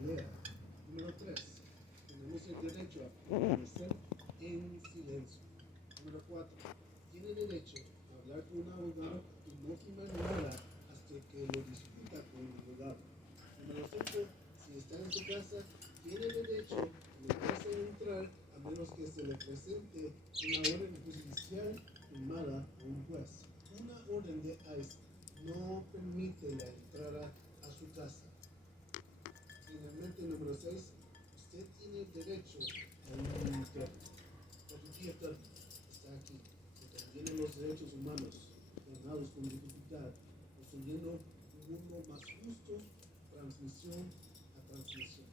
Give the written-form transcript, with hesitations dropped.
pelea. Número 3. Tenemos el derecho a permanecer en silencio. Número 4. Tiene derecho a hablar con un abogado y no firmar nada hasta que lo discuta con el abogado. Número 5. Si está en su casa, tiene derecho a negarse a entrar a menos que se le presente una orden judicial firmada por un juez. Una orden de ICE no permite la entrada a su casa. Finalmente, número 6. Usted tiene derecho a un teatro. Cualquier teatro está aquí, que contiene los derechos humanos, ganados con dificultad, construyendo un mundo más justo, transmisión a transmisión.